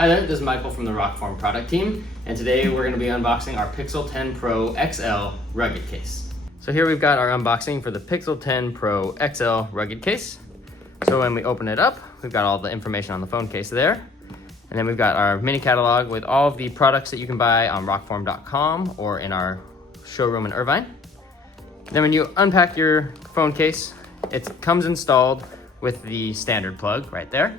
Hi there, this is Michael from the RokFORM product team, and today we're going to be unboxing our Pixel 10 Pro XL Rugged Case. So here we've got our unboxing for the Pixel 10 Pro XL Rugged Case. So when we open it up, we've got all the information on the phone case there. And then we've got our mini catalog with all of the products that you can buy on RokFORM.com or in our showroom in Irvine. Then when you unpack your phone case, it comes installed with the standard plug right there.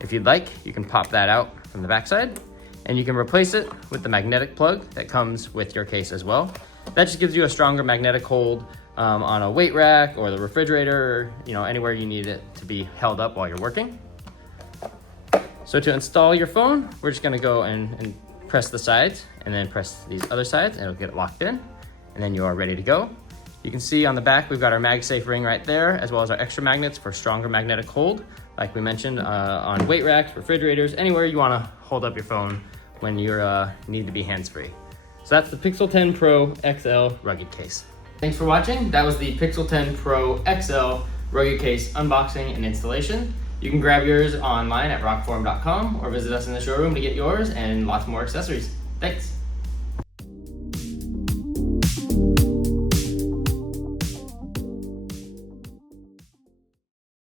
If you'd like, you can pop that out from the backside, and you can replace it with the magnetic plug that comes with your case as well. That just gives you a stronger magnetic hold on a weight rack or the refrigerator, anywhere you need it to be held up while you're working. So to install your phone, we're just gonna go and press the sides and then press these other sides and it'll get it locked in, and then you are ready to go. You can see on the back, we've got our MagSafe ring right there, as well as our extra magnets for stronger magnetic hold, like we mentioned, on weight racks, refrigerators, anywhere you wanna hold up your phone when you need to be hands-free. So that's the Pixel 10 Pro XL Rugged Case. Thanks for watching. That was the Pixel 10 Pro XL Rugged Case unboxing and installation. You can grab yours online at RokFORM.com or visit us in the showroom to get yours and lots more accessories. Thanks.